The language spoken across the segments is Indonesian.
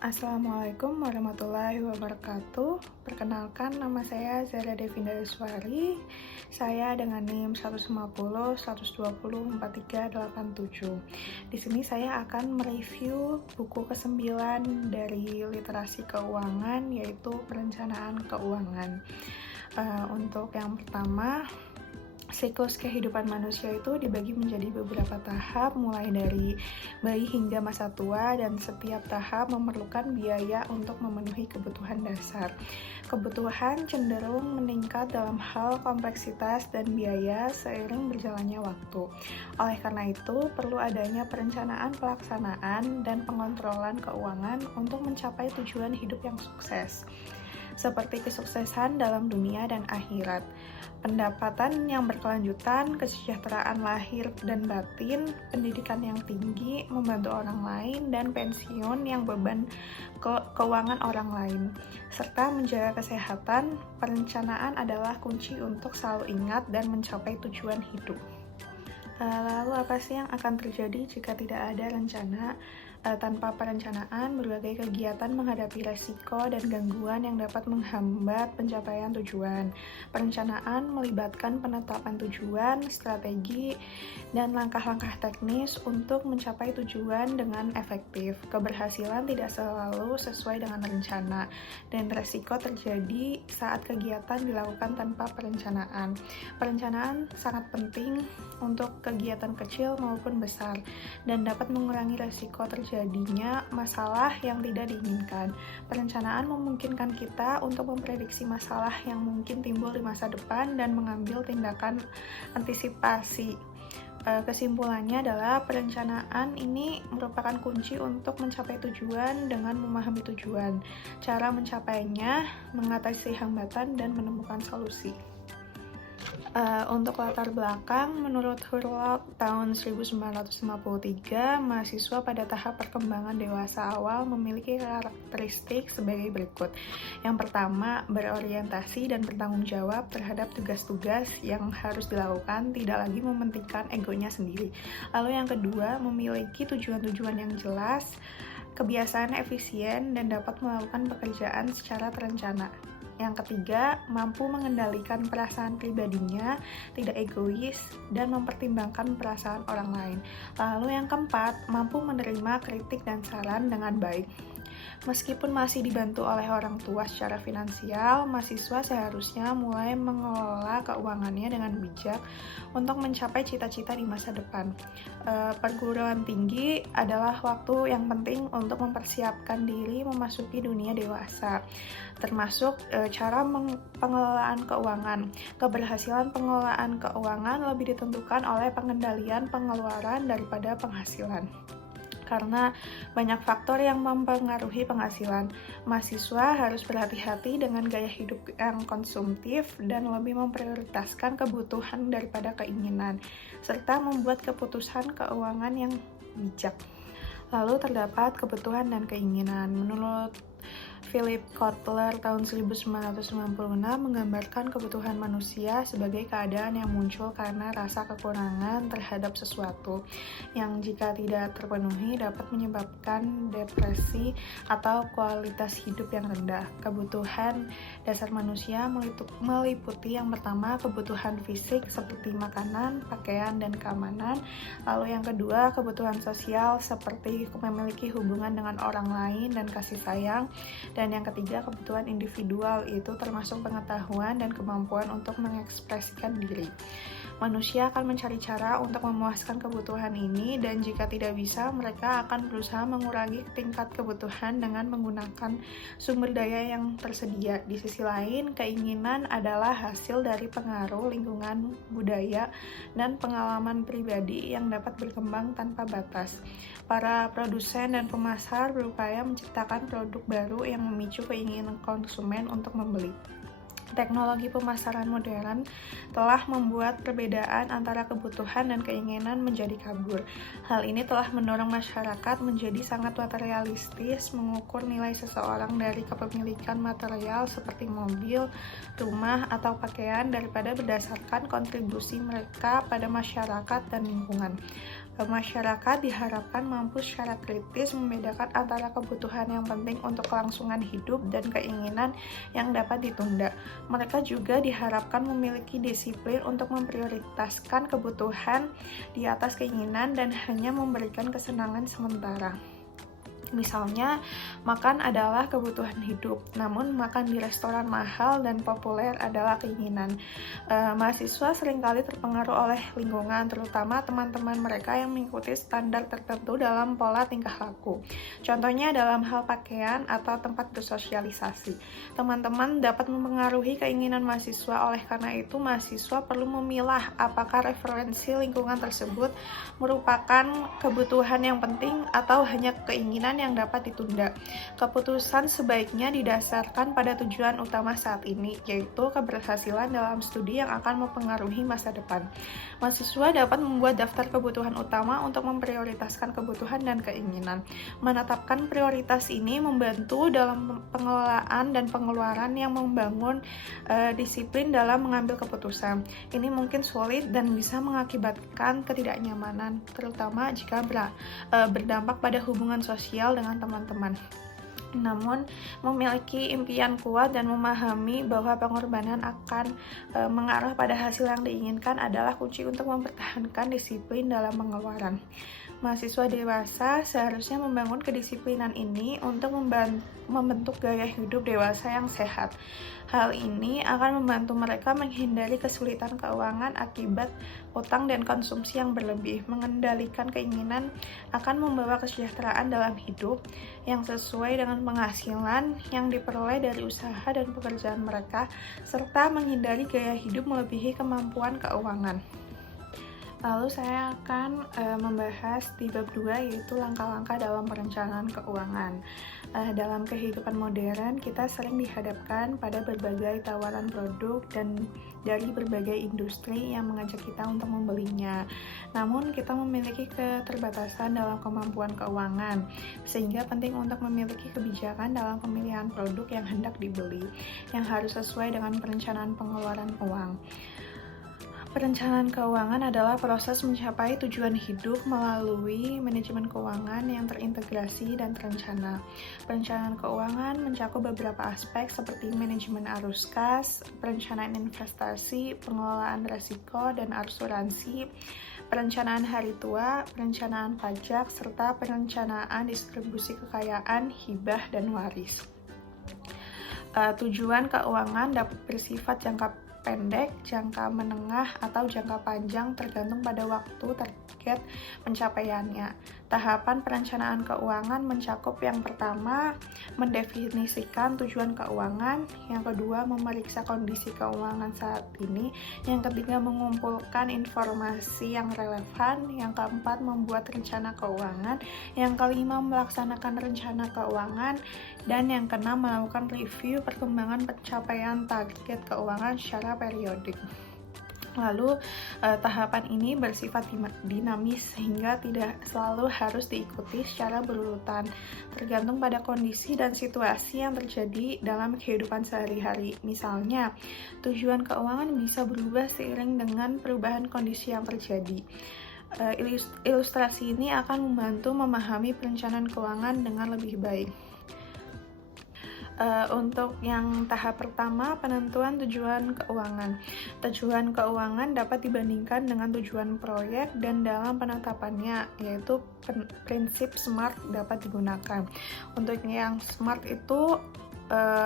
Assalamualaikum warahmatullahi wabarakatuh. Perkenalkan, nama saya Zara Devinda Yuswari. Saya dengan NIM 150 120 4387. Di sini saya akan mereview buku ke-9 dari literasi keuangan, yaitu Perencanaan Keuangan. Untuk yang pertama, siklus kehidupan manusia itu dibagi menjadi beberapa tahap, mulai dari bayi hingga masa tua, dan setiap tahap memerlukan biaya untuk memenuhi kebutuhan dasar. Kebutuhan cenderung meningkat dalam hal kompleksitas dan biaya seiring berjalannya waktu. Oleh karena itu, perlu adanya perencanaan pelaksanaan dan pengontrolan keuangan untuk mencapai tujuan hidup yang sukses, seperti kesuksesan dalam dunia dan akhirat, pendapatan yang berkelanjutan, kesejahteraan lahir dan batin, pendidikan yang tinggi, membantu orang lain, dan pensiun yang beban keuangan orang lain, serta menjaga kesehatan. Perencanaan adalah kunci untuk selalu ingat dan mencapai tujuan hidup. Lalu apa sih yang akan terjadi jika tidak ada rencana? Tanpa perencanaan, berbagai kegiatan menghadapi resiko dan gangguan yang dapat menghambat pencapaian tujuan. Perencanaan melibatkan penetapan tujuan, strategi, dan langkah-langkah teknis untuk mencapai tujuan dengan efektif. Keberhasilan tidak selalu sesuai dengan rencana, dan resiko terjadi saat kegiatan dilakukan tanpa perencanaan. Perencanaan sangat penting untuk kegiatan kecil maupun besar, dan dapat mengurangi resiko terjadinya masalah yang tidak diinginkan. Perencanaan memungkinkan kita untuk memprediksi masalah yang mungkin timbul di masa depan dan mengambil tindakan antisipasi. Kesimpulannya adalah perencanaan ini merupakan kunci untuk mencapai tujuan dengan memahami tujuan, cara mencapainya, mengatasi hambatan, dan menemukan solusi. Untuk latar belakang, menurut Hurlock tahun 1953, mahasiswa pada tahap perkembangan dewasa awal memiliki karakteristik sebagai berikut. Yang pertama, berorientasi dan bertanggung jawab terhadap tugas-tugas yang harus dilakukan, tidak lagi mementingkan egonya sendiri. Lalu yang kedua, memiliki tujuan-tujuan yang jelas, kebiasaan efisien, dan dapat melakukan pekerjaan secara terencana. Yang ketiga, mampu mengendalikan perasaan pribadinya, tidak egois, dan mempertimbangkan perasaan orang lain. Lalu yang keempat, mampu menerima kritik dan saran dengan baik. Meskipun masih dibantu oleh orang tua secara finansial, mahasiswa seharusnya mulai mengelola keuangannya dengan bijak untuk mencapai cita-cita di masa depan. Perguruan tinggi adalah waktu yang penting untuk mempersiapkan diri memasuki dunia dewasa, termasuk cara pengelolaan keuangan. Keberhasilan pengelolaan keuangan lebih ditentukan oleh pengendalian pengeluaran daripada penghasilan, karena banyak faktor yang mempengaruhi penghasilan. Mahasiswa harus berhati-hati dengan gaya hidup yang konsumtif dan lebih memprioritaskan kebutuhan daripada keinginan, serta membuat keputusan keuangan yang bijak. Lalu terdapat kebutuhan dan keinginan. Menurut Philip Kotler tahun 1996 menggambarkan kebutuhan manusia sebagai keadaan yang muncul karena rasa kekurangan terhadap sesuatu, yang jika tidak terpenuhi dapat menyebabkan depresi atau kualitas hidup yang rendah. Kebutuhan dasar manusia meliputi yang pertama, kebutuhan fisik seperti makanan, pakaian, dan keamanan. Lalu yang kedua, kebutuhan sosial seperti memiliki hubungan dengan orang lain dan kasih sayang. Dan yang ketiga, kebutuhan individual, itu termasuk pengetahuan dan kemampuan untuk mengekspresikan diri. Manusia akan mencari cara untuk memuaskan kebutuhan ini, dan jika tidak bisa, mereka akan berusaha mengurangi tingkat kebutuhan dengan menggunakan sumber daya yang tersedia. Di sisi lain, keinginan adalah hasil dari pengaruh lingkungan, budaya, dan pengalaman pribadi yang dapat berkembang tanpa batas. Para produsen dan pemasar berupaya menciptakan produk baru yang memicu keinginan konsumen untuk membeli. Teknologi pemasaran modern telah membuat perbedaan antara kebutuhan dan keinginan menjadi kabur. Hal ini telah mendorong masyarakat menjadi sangat materialistis, mengukur nilai seseorang dari kepemilikan material seperti mobil, rumah, atau pakaian daripada berdasarkan kontribusi mereka pada masyarakat dan lingkungan. Masyarakat diharapkan mampu secara kritis membedakan antara kebutuhan yang penting untuk kelangsungan hidup dan keinginan yang dapat ditunda. Mereka juga diharapkan memiliki disiplin untuk memprioritaskan kebutuhan di atas keinginan dan hanya memberikan kesenangan sementara. Misalnya, makan adalah kebutuhan hidup, namun makan di restoran mahal dan populer adalah keinginan. Mahasiswa seringkali terpengaruh oleh lingkungan, terutama teman-teman mereka yang mengikuti standar tertentu dalam pola tingkah laku. Contohnya dalam hal pakaian atau tempat bersosialisasi. Teman-teman dapat mempengaruhi keinginan mahasiswa, oleh karena itu mahasiswa perlu memilah apakah referensi lingkungan tersebut merupakan kebutuhan yang penting atau hanya keinginan yang dapat ditunda. Keputusan sebaiknya didasarkan pada tujuan utama saat ini, yaitu keberhasilan dalam studi yang akan mempengaruhi masa depan. Mahasiswa dapat membuat daftar kebutuhan utama untuk memprioritaskan kebutuhan dan keinginan. Menetapkan prioritas ini membantu dalam pengelolaan dan pengeluaran yang membangun disiplin dalam mengambil keputusan. Ini mungkin sulit dan bisa mengakibatkan ketidaknyamanan, terutama jika berdampak pada hubungan sosial dengan teman-teman. Namun, memiliki impian kuat dan memahami bahwa pengorbanan akan mengarah pada hasil yang diinginkan adalah kunci untuk mempertahankan disiplin dalam pengeluaran. Mahasiswa dewasa seharusnya membangun kedisiplinan ini untuk membentuk gaya hidup dewasa yang sehat. Hal ini akan membantu mereka menghindari kesulitan keuangan akibat utang dan konsumsi yang berlebih. Mengendalikan keinginan akan membawa kesejahteraan dalam hidup yang sesuai dengan penghasilan yang diperoleh dari usaha dan pekerjaan mereka, serta menghindari gaya hidup melebihi kemampuan keuangan. Lalu saya akan membahas di bab 2, yaitu langkah-langkah dalam perencanaan keuangan. Dalam kehidupan modern, kita sering dihadapkan pada berbagai tawaran produk dan dari berbagai industri yang mengajak kita untuk membelinya. Namun, kita memiliki keterbatasan dalam kemampuan keuangan, sehingga penting untuk memiliki kebijakan dalam pemilihan produk yang hendak dibeli, yang harus sesuai dengan perencanaan pengeluaran uang. Perencanaan keuangan adalah proses mencapai tujuan hidup melalui manajemen keuangan yang terintegrasi dan terencana. Perencanaan keuangan mencakup beberapa aspek seperti manajemen arus kas, perencanaan investasi, pengelolaan risiko dan asuransi, perencanaan hari tua, perencanaan pajak, serta perencanaan distribusi kekayaan, hibah, dan waris. Tujuan keuangan dapat bersifat jangka pendek, jangka menengah, atau jangka panjang tergantung pada waktu target pencapaiannya. Tahapan perencanaan keuangan mencakup yang pertama, mendefinisikan tujuan keuangan, yang kedua, memeriksa kondisi keuangan saat ini, yang ketiga, mengumpulkan informasi yang relevan, yang keempat, membuat rencana keuangan, yang kelima, melaksanakan rencana keuangan, dan yang keenam, melakukan review perkembangan pencapaian target keuangan secara periodik. Lalu, tahapan ini bersifat dinamis sehingga tidak selalu harus diikuti secara berurutan, tergantung pada kondisi dan situasi yang terjadi dalam kehidupan sehari-hari. Misalnya, tujuan keuangan bisa berubah seiring dengan perubahan kondisi yang terjadi. Ilustrasi ini akan membantu memahami perencanaan keuangan dengan lebih baik. Untuk yang tahap pertama, penentuan tujuan keuangan. Tujuan keuangan dapat dibandingkan dengan tujuan proyek dan dalam penetapannya, yaitu prinsip SMART dapat digunakan. Untuk yang SMART itu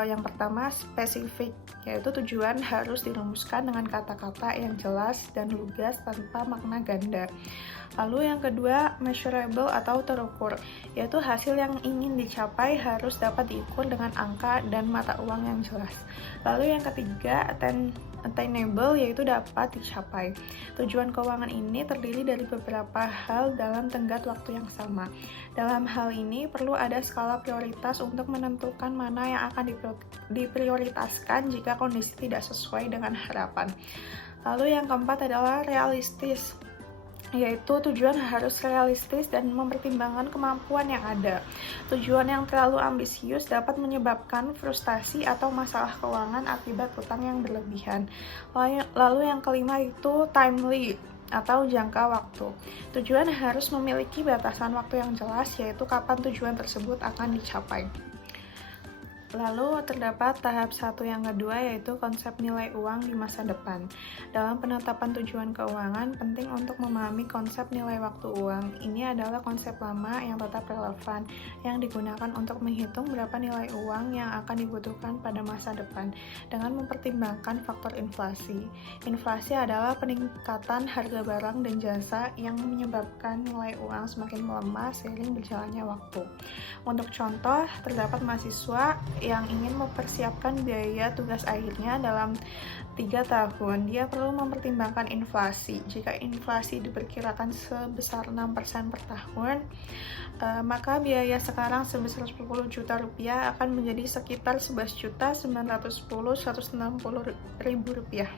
yang pertama, spesifik, yaitu tujuan harus dirumuskan dengan kata-kata yang jelas dan lugas tanpa makna ganda. Lalu yang kedua, measurable atau terukur, yaitu hasil yang ingin dicapai harus dapat diukur dengan angka dan mata uang yang jelas. Lalu yang ketiga, attainable, yaitu dapat dicapai. Tujuan keuangan ini terdiri dari beberapa hal dalam tenggat waktu yang sama. Dalam hal ini perlu ada skala prioritas untuk menentukan mana yang akan diprioritaskan jika kondisi tidak sesuai dengan harapan. Lalu yang keempat adalah realistis, yaitu tujuan harus realistis dan mempertimbangkan kemampuan yang ada. Tujuan yang terlalu ambisius dapat menyebabkan frustasi atau masalah keuangan akibat utang yang berlebihan. Lalu yang kelima itu timely, atau jangka waktu. Tujuan harus memiliki batasan waktu yang jelas, yaitu kapan tujuan tersebut akan dicapai. Lalu terdapat tahap satu yang kedua, yaitu konsep nilai uang di masa depan. Dalam penetapan tujuan keuangan, penting untuk memahami konsep nilai waktu uang. Ini adalah konsep lama yang tetap relevan, yang digunakan untuk menghitung berapa nilai uang yang akan dibutuhkan pada masa depan, dengan mempertimbangkan faktor inflasi. Inflasi adalah peningkatan harga barang dan jasa yang menyebabkan nilai uang semakin melemah seiring berjalannya waktu. Untuk contoh, terdapat mahasiswa yang ingin mempersiapkan biaya tugas akhirnya dalam 3 tahun. Dia perlu mempertimbangkan inflasi. Jika inflasi diperkirakan sebesar 6% per tahun, maka biaya sekarang sebesar 10 juta rupiah akan menjadi sekitar 11.910.160.000 rupiah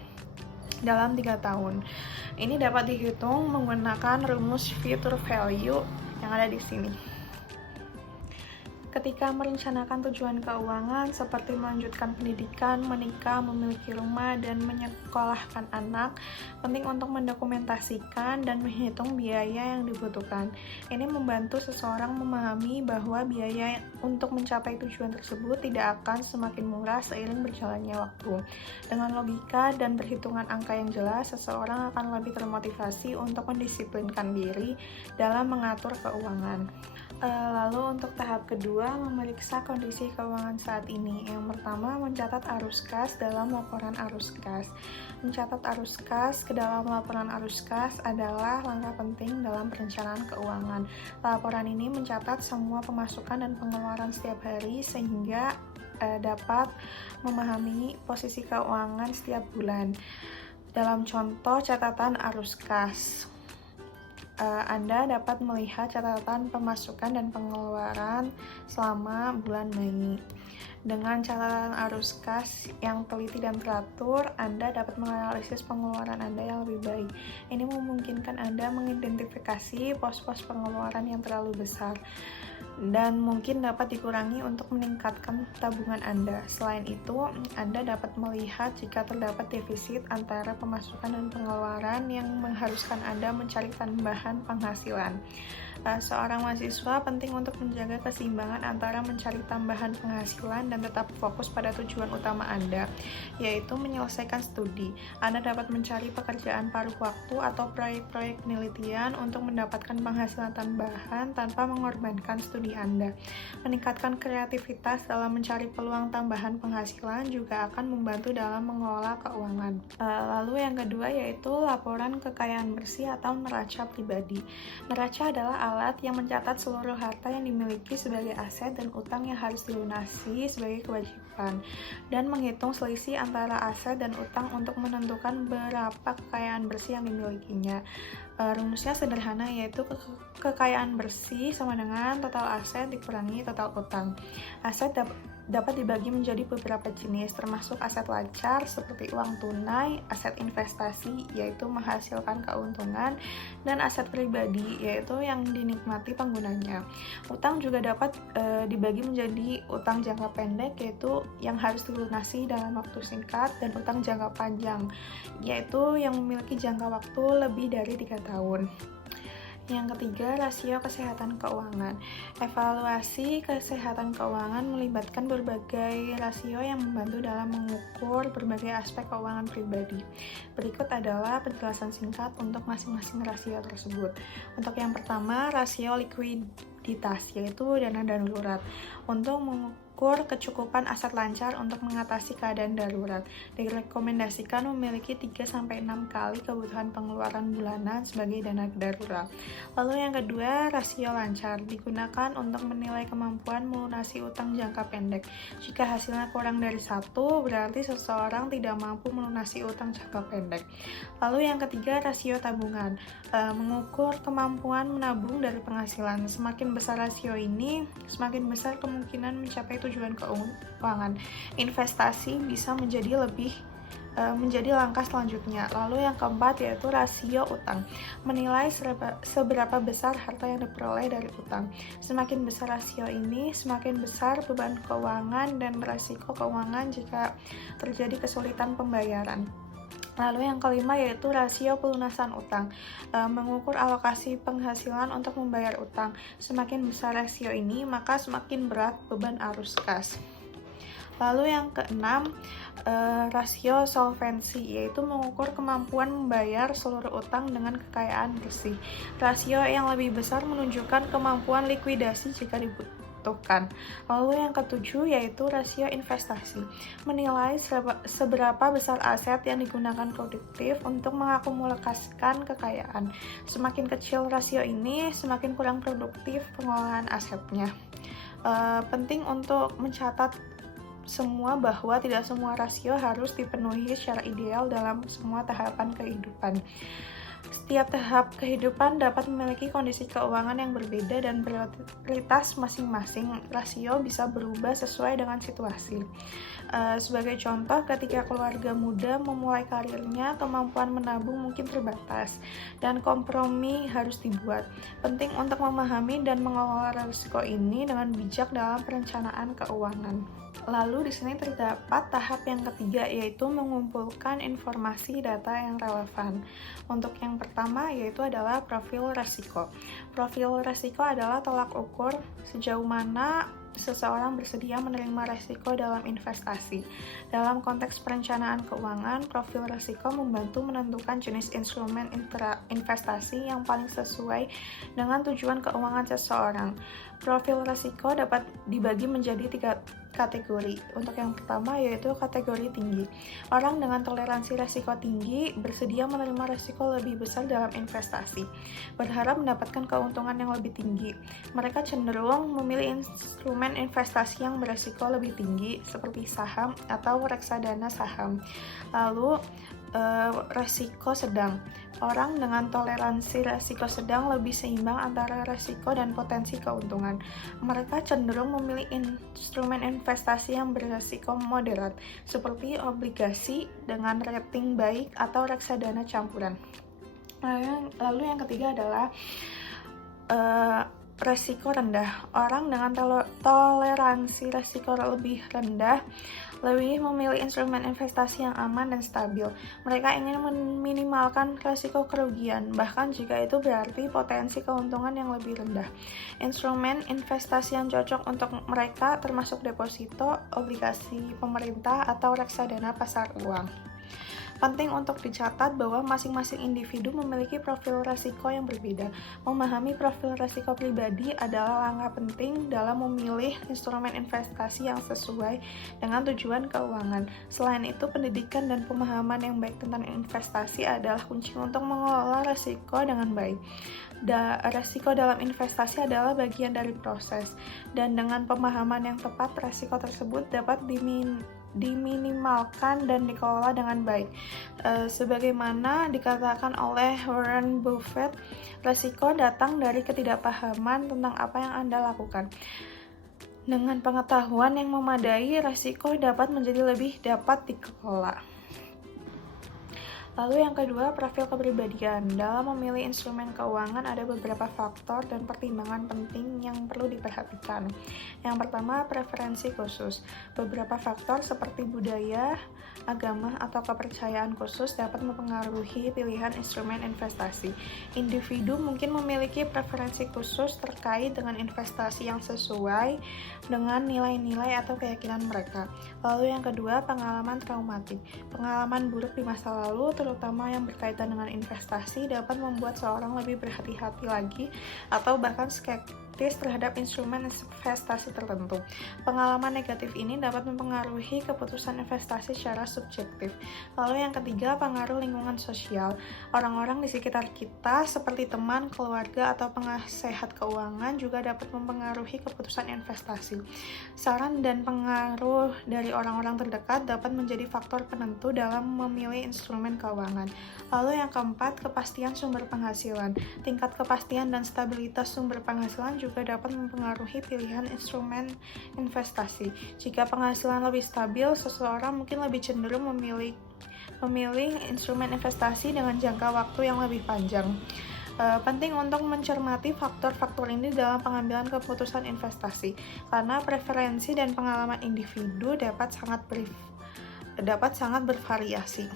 dalam 3 tahun. Ini dapat dihitung menggunakan rumus future value yang ada di sini. Ketika merencanakan tujuan keuangan seperti melanjutkan pendidikan, menikah, memiliki rumah, dan menyekolahkan anak, penting untuk mendokumentasikan dan menghitung biaya yang dibutuhkan. Ini membantu seseorang memahami bahwa biaya untuk mencapai tujuan tersebut tidak akan semakin murah seiring berjalannya waktu. Dengan logika dan perhitungan angka yang jelas, seseorang akan lebih termotivasi untuk mendisiplinkan diri dalam mengatur keuangan. Lalu untuk tahap kedua, memeriksa kondisi keuangan saat ini. Yang pertama, mencatat arus kas dalam laporan arus kas. Mencatat arus kas ke dalam laporan arus kas adalah langkah penting dalam perencanaan keuangan. Laporan ini mencatat semua pemasukan dan pengeluaran setiap hari sehingga dapat memahami posisi keuangan setiap bulan. Dalam contoh catatan arus kas, Anda dapat melihat catatan pemasukan dan pengeluaran selama bulan Mei. Dengan catatan arus kas yang teliti dan teratur, Anda dapat menganalisis pengeluaran Anda yang lebih baik. Ini memungkinkan Anda mengidentifikasi pos-pos pengeluaran yang terlalu besar dan mungkin dapat dikurangi untuk meningkatkan tabungan Anda. Selain itu, Anda dapat melihat jika terdapat defisit antara pemasukan dan pengeluaran yang mengharuskan Anda mencari tambahan penghasilan. Seorang mahasiswa penting untuk menjaga keseimbangan antara mencari tambahan penghasilan dan tetap fokus pada tujuan utama Anda, yaitu menyelesaikan studi. Anda dapat mencari pekerjaan paruh waktu atau proyek-proyek penelitian untuk mendapatkan penghasilan tambahan tanpa mengorbankan studi Anda. Meningkatkan kreativitas dalam mencari peluang tambahan penghasilan juga akan membantu dalam mengelola keuangan. Lalu yang kedua yaitu laporan kekayaan bersih atau neraca pribadi. Neraca adalah alat yang mencatat seluruh harta yang dimiliki sebagai aset dan utang yang harus dilunasi sebagai kewajiban, dan menghitung selisih antara aset dan utang untuk menentukan berapa kekayaan bersih yang dimilikinya. Rumusnya sederhana, yaitu kekayaan bersih sama dengan total aset dikurangi total utang. Aset dapat dibagi menjadi beberapa jenis, termasuk aset lancar seperti uang tunai, aset investasi yaitu menghasilkan keuntungan, dan aset pribadi yaitu yang dinikmati penggunanya. Utang juga dapat dibagi menjadi utang jangka pendek yaitu yang harus dilunasi dalam waktu singkat, dan utang jangka panjang yaitu yang memiliki jangka waktu lebih dari 3 tahun. Yang ketiga, rasio kesehatan keuangan. Evaluasi kesehatan keuangan melibatkan berbagai rasio yang membantu dalam mengukur berbagai aspek keuangan pribadi. Berikut adalah penjelasan singkat untuk masing-masing rasio tersebut. Untuk yang pertama, rasio likuiditas, yaitu dana darurat. Untuk mengukur kecukupan aset lancar untuk mengatasi keadaan darurat, direkomendasikan memiliki 3-6 kali kebutuhan pengeluaran bulanan sebagai dana darurat. Lalu yang kedua, rasio lancar digunakan untuk menilai kemampuan melunasi utang jangka pendek. Jika hasilnya kurang dari 1, berarti seseorang tidak mampu melunasi utang jangka pendek. Lalu yang ketiga, rasio tabungan, mengukur kemampuan menabung dari penghasilan. Semakin besar rasio ini, semakin besar kemungkinan mencapai tujuan keuangan. Investasi bisa menjadi langkah selanjutnya. Lalu yang keempat yaitu rasio utang, menilai seberapa besar harta yang diperoleh dari utang. Semakin besar rasio ini, semakin besar beban keuangan dan resiko keuangan jika terjadi kesulitan pembayaran. Lalu yang kelima yaitu rasio pelunasan utang, mengukur alokasi penghasilan untuk membayar utang. Semakin besar rasio ini, maka semakin berat beban arus kas. Lalu yang keenam, rasio solvensi, yaitu mengukur kemampuan membayar seluruh utang dengan kekayaan bersih. Rasio yang lebih besar menunjukkan kemampuan likuidasi jika dibutuhkan. Lalu yang ketujuh yaitu rasio investasi, menilai seberapa besar aset yang digunakan produktif untuk mengakumulasikan kekayaan. Semakin kecil rasio ini, semakin kurang produktif pengelolaan asetnya. Penting untuk mencatat semua bahwa tidak semua rasio harus dipenuhi secara ideal dalam semua tahapan kehidupan. Setiap tahap kehidupan dapat memiliki kondisi keuangan yang berbeda dan prioritas masing-masing rasio bisa berubah sesuai dengan situasi. Sebagai contoh, ketika keluarga muda memulai karirnya, kemampuan menabung mungkin terbatas dan kompromi harus dibuat. Penting untuk memahami dan mengelola risiko ini dengan bijak dalam perencanaan keuangan. Lalu di sini terdapat tahap yang ketiga yaitu mengumpulkan informasi data yang relevan. Untuk yang pertama yaitu adalah profil resiko. Profil resiko adalah tolak ukur sejauh mana seseorang bersedia menerima resiko dalam investasi. Dalam konteks perencanaan keuangan, profil resiko membantu menentukan jenis instrumen investasi yang paling sesuai dengan tujuan keuangan seseorang. Profil resiko dapat dibagi menjadi 3 kategori. Untuk yang pertama yaitu kategori tinggi. Orang dengan toleransi resiko tinggi bersedia menerima resiko lebih besar dalam investasi, berharap mendapatkan keuntungan yang lebih tinggi. Mereka cenderung memilih instrumen investasi yang beresiko lebih tinggi seperti saham atau reksadana saham. Lalu resiko sedang. Orang dengan toleransi resiko sedang lebih seimbang antara resiko dan potensi keuntungan. Mereka cenderung memilih instrumen investasi yang beresiko moderat, seperti obligasi dengan rating baik atau reksadana campuran. Lalu yang ketiga adalah resiko rendah. Orang dengan toleransi resiko lebih rendah lebih memilih instrumen investasi yang aman dan stabil. Mereka ingin meminimalkan resiko kerugian, bahkan jika itu berarti potensi keuntungan yang lebih rendah. Instrumen investasi yang cocok untuk mereka termasuk deposito, obligasi pemerintah, atau reksadana pasar uang. Penting untuk dicatat bahwa masing-masing individu memiliki profil resiko yang berbeda. Memahami profil resiko pribadi adalah langkah penting dalam memilih instrumen investasi yang sesuai dengan tujuan keuangan. Selain itu, pendidikan dan pemahaman yang baik tentang investasi adalah kunci untuk mengelola resiko dengan baik. Resiko dalam investasi adalah bagian dari proses, dan dengan pemahaman yang tepat, resiko tersebut dapat diminimalkan dan dikelola dengan baik. Sebagaimana dikatakan oleh Warren Buffett, resiko datang dari ketidakpahaman tentang apa yang Anda lakukan. Dengan pengetahuan yang memadai, resiko dapat menjadi lebih dapat dikelola. Lalu yang kedua, profil kepribadian. Dalam memilih instrumen keuangan ada beberapa faktor dan pertimbangan penting yang perlu diperhatikan. Yang pertama, preferensi khusus. Beberapa faktor seperti budaya, agama, atau kepercayaan khusus dapat mempengaruhi pilihan instrumen investasi. Individu mungkin memiliki preferensi khusus terkait dengan investasi yang sesuai dengan nilai-nilai atau keyakinan mereka. Lalu yang kedua, pengalaman traumatik. Pengalaman buruk di masa lalu, terutama yang berkaitan dengan investasi, dapat membuat seorang lebih berhati-hati lagi atau bahkan skeptis terhadap instrumen investasi tertentu. Pengalaman negatif ini dapat mempengaruhi keputusan investasi secara subjektif. Lalu yang ketiga, pengaruh lingkungan sosial. Orang-orang di sekitar kita seperti teman, keluarga, atau penasehat keuangan juga dapat mempengaruhi keputusan investasi. Saran dan pengaruh dari orang-orang terdekat dapat menjadi faktor penentu dalam memilih instrumen keuangan. Lalu yang keempat, kepastian sumber penghasilan. Tingkat kepastian dan stabilitas sumber penghasilan juga dapat mempengaruhi pilihan instrumen investasi. Jika penghasilan lebih stabil, seseorang mungkin lebih cenderung memilih instrumen investasi dengan jangka waktu yang lebih panjang. Penting untuk mencermati faktor-faktor ini dalam pengambilan keputusan investasi, karena preferensi dan pengalaman individu dapat sangat bervariasi.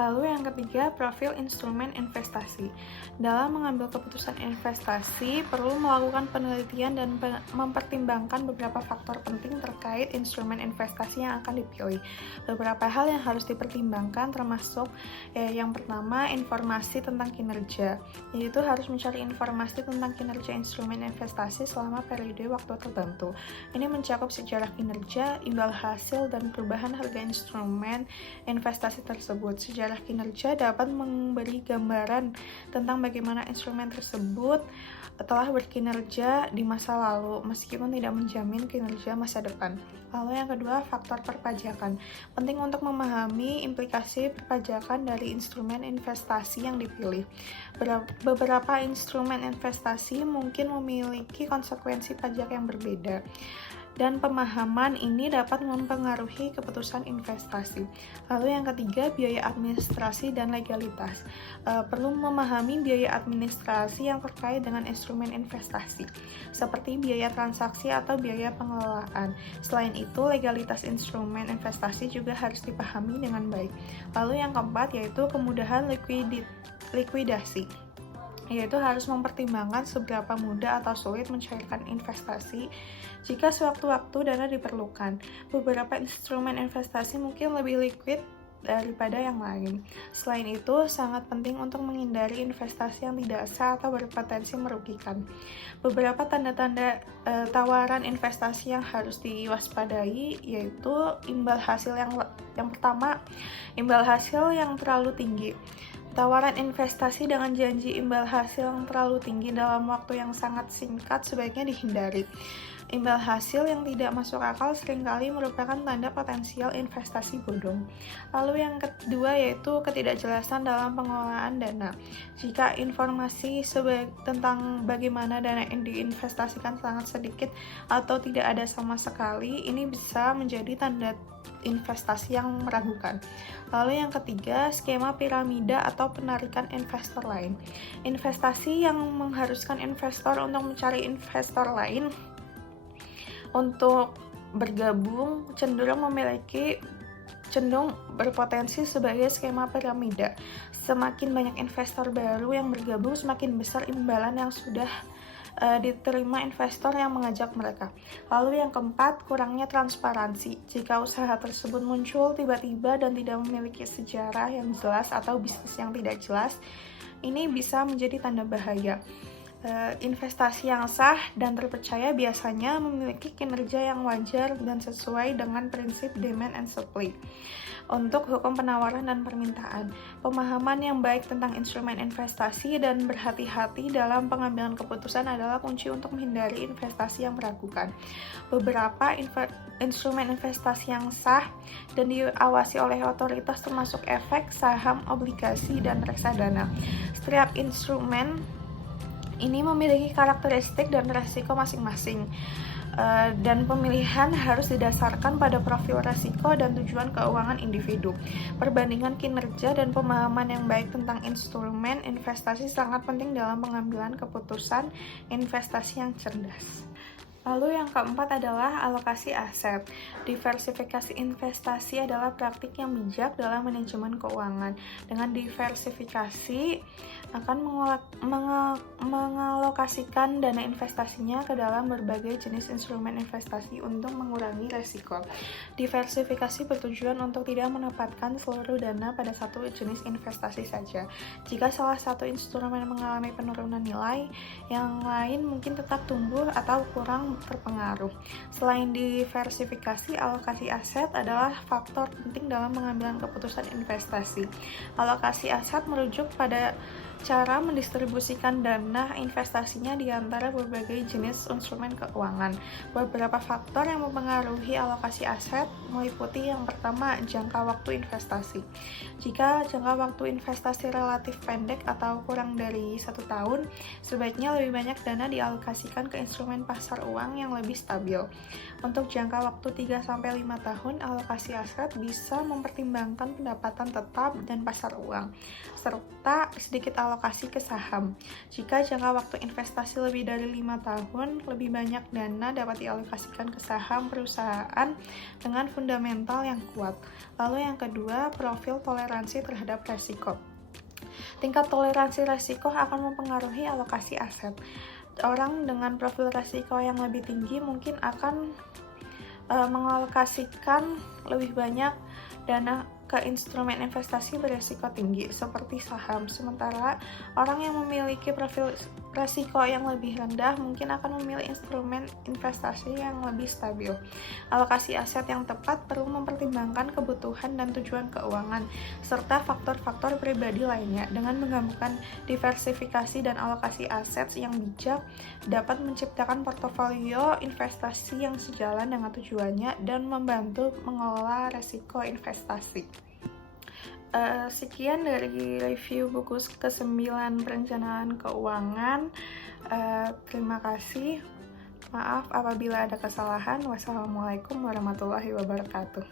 Lalu yang ketiga, profil instrumen investasi. Dalam mengambil keputusan investasi, perlu melakukan penelitian dan mempertimbangkan beberapa faktor penting terkait instrumen investasi yang akan dipilih. Beberapa hal yang harus dipertimbangkan termasuk yang pertama, informasi tentang kinerja, yaitu harus mencari informasi tentang kinerja instrumen investasi selama periode waktu tertentu. Ini mencakup sejarah kinerja, imbal hasil, dan perubahan harga instrumen investasi tersebut. Sejarah kinerja dapat memberi gambaran tentang bagaimana instrumen tersebut telah berkinerja di masa lalu, meskipun tidak menjamin kinerja masa depan. Lalu yang kedua, faktor perpajakan. Penting untuk memahami implikasi perpajakan dari instrumen investasi yang dipilih. Beberapa instrumen investasi mungkin memiliki konsekuensi pajak yang berbeda, dan pemahaman ini dapat mempengaruhi keputusan investasi. Lalu yang ketiga, biaya administrasi dan legalitas. Perlu memahami biaya administrasi yang terkait dengan instrumen investasi, seperti biaya transaksi atau biaya pengelolaan. Selain itu, legalitas instrumen investasi juga harus dipahami dengan baik. Lalu yang keempat, yaitu kemudahan likuidasi, yaitu harus mempertimbangkan seberapa mudah atau sulit mencairkan investasi jika sewaktu-waktu dana diperlukan. Beberapa instrumen investasi mungkin lebih liquid daripada yang lain. Selain itu, sangat penting untuk menghindari investasi yang tidak sah atau berpotensi merugikan. Beberapa tanda-tanda tawaran investasi yang harus diwaspadai yaitu imbal hasil yang pertama, imbal hasil yang terlalu tinggi. Tawaran investasi dengan janji imbal hasil yang terlalu tinggi dalam waktu yang sangat singkat sebaiknya dihindari. Imbal hasil yang tidak masuk akal seringkali merupakan tanda potensial investasi bodong. Lalu yang kedua yaitu ketidakjelasan dalam pengelolaan dana. Jika informasi tentang bagaimana dana yang diinvestasikan sangat sedikit atau tidak ada sama sekali, ini bisa menjadi tanda investasi yang meragukan. Lalu yang ketiga, skema piramida atau penarikan investor lain. Investasi yang mengharuskan investor untuk mencari investor lain untuk bergabung cenderung berpotensi sebagai skema piramida. Semakin banyak investor baru yang bergabung, semakin besar imbalan yang sudah diterima investor yang mengajak mereka. Lalu yang keempat, kurangnya transparansi. Jika usaha tersebut muncul tiba-tiba dan tidak memiliki sejarah yang jelas atau bisnis yang tidak jelas, ini bisa menjadi tanda bahaya. Investasi yang sah dan terpercaya biasanya memiliki kinerja yang wajar dan sesuai dengan prinsip demand and supply. Untuk hukum penawaran dan permintaan, pemahaman yang baik tentang instrumen investasi dan berhati-hati dalam pengambilan keputusan adalah kunci untuk menghindari investasi yang meragukan. Beberapa instrumen investasi yang sah dan diawasi oleh otoritas termasuk efek, saham, obligasi, dan reksadana. Setiap instrumen ini memiliki karakteristik dan resiko masing-masing, dan pemilihan harus didasarkan pada profil resiko dan tujuan keuangan individu. Perbandingan kinerja dan pemahaman yang baik tentang instrumen investasi sangat penting dalam pengambilan keputusan investasi yang cerdas. Lalu yang keempat adalah alokasi aset. Diversifikasi investasi adalah praktik yang bijak dalam manajemen keuangan. Dengan diversifikasi akan mengalokasikan dana investasinya ke dalam berbagai jenis instrumen investasi untuk mengurangi resiko. Diversifikasi bertujuan untuk tidak menempatkan seluruh dana pada satu jenis investasi saja. Jika salah satu instrumen mengalami penurunan nilai, yang lain mungkin tetap tumbuh atau kurang terpengaruh. Selain diversifikasi, alokasi aset adalah faktor penting dalam pengambilan keputusan investasi. Alokasi aset merujuk pada cara mendistribusikan dana investasinya di antara berbagai jenis instrumen keuangan. Beberapa faktor yang mempengaruhi alokasi aset meliputi yang pertama, jangka waktu investasi. Jika jangka waktu investasi relatif pendek atau kurang dari 1 tahun, sebaiknya lebih banyak dana dialokasikan ke instrumen pasar uang uang yang lebih stabil. Untuk jangka waktu 3-5 tahun, alokasi aset bisa mempertimbangkan pendapatan tetap dan pasar uang, serta sedikit alokasi ke saham. Jika jangka waktu investasi lebih dari 5 tahun, lebih banyak dana dapat dialokasikan ke saham perusahaan dengan fundamental yang kuat. Lalu yang kedua, profil toleransi terhadap resiko. Tingkat toleransi resiko akan mempengaruhi alokasi aset. Orang dengan profil resiko yang lebih tinggi mungkin akan mengalokasikan lebih banyak dana ke instrumen investasi beresiko tinggi seperti saham. Sementara orang yang memiliki profil resiko yang lebih rendah mungkin akan memilih instrumen investasi yang lebih stabil. Alokasi aset yang tepat perlu mempertimbangkan kebutuhan dan tujuan keuangan serta faktor-faktor pribadi lainnya. Dengan menggabungkan diversifikasi dan alokasi aset yang bijak dapat menciptakan portofolio investasi yang sejalan dengan tujuannya dan membantu mengelola resiko investasi. Sekian dari review buku ke-9 Perencanaan Keuangan. Terima kasih. Maaf apabila ada kesalahan. Wassalamualaikum warahmatullahi wabarakatuh.